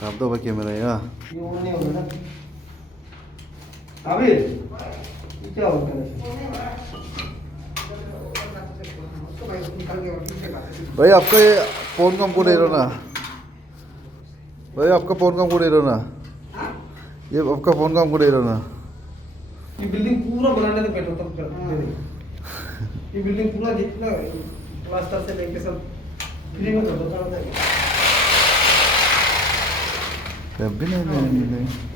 काम तो बाकी मेरा यार ये ऑन नहीं होगा ना आबिर ये क्या होता है भाई आपका ये फोन काम को दे रहा ना भाई आपका फोन काम को दे रहा ना ये आपका फोन काम को दे रहा ना ये बिल्डिंग पूरा बनाने तक बैठो तब कर दे दे ये बिल्डिंग पूरा जितना प्लास्टर से लेके सब फ्री में कर दो भी नहीं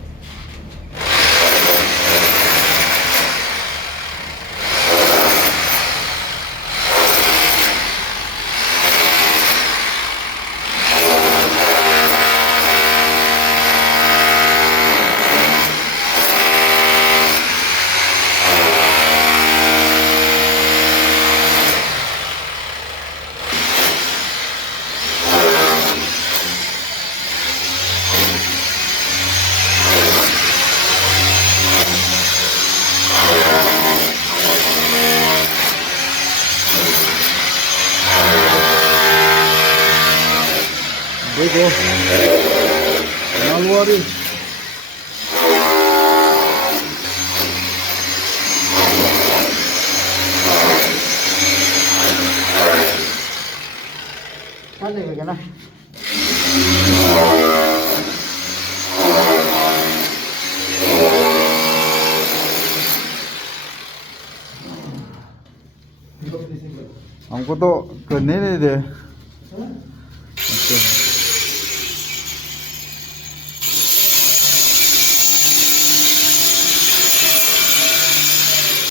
देखो मालवाड़ी क्या देगा ना हमको तो करने नहीं दे अच्छा